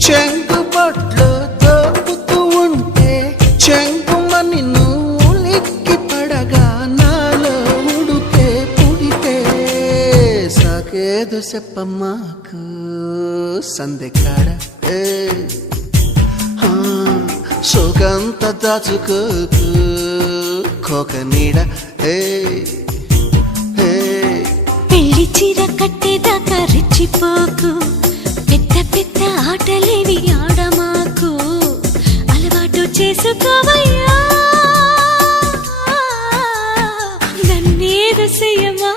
చెంగుబట్లు దోపుతూ ఉంటే చెంగుమని నువ్వు లిక్కి పడగా నాలో ఉడితే పుడితే సాకేదో చెప్పమ్మాకు సందెకాడ సోకంత దాచుకోకు కోక నీడ పెళ్లి చీర కట్టేదాకా రెచ్చిపోకు పెద్ద పెద్ద ఆటలేవి ఆడమాకు అలవాటు చేసుకోవయ్యా నన్నేదో చెయ్యమా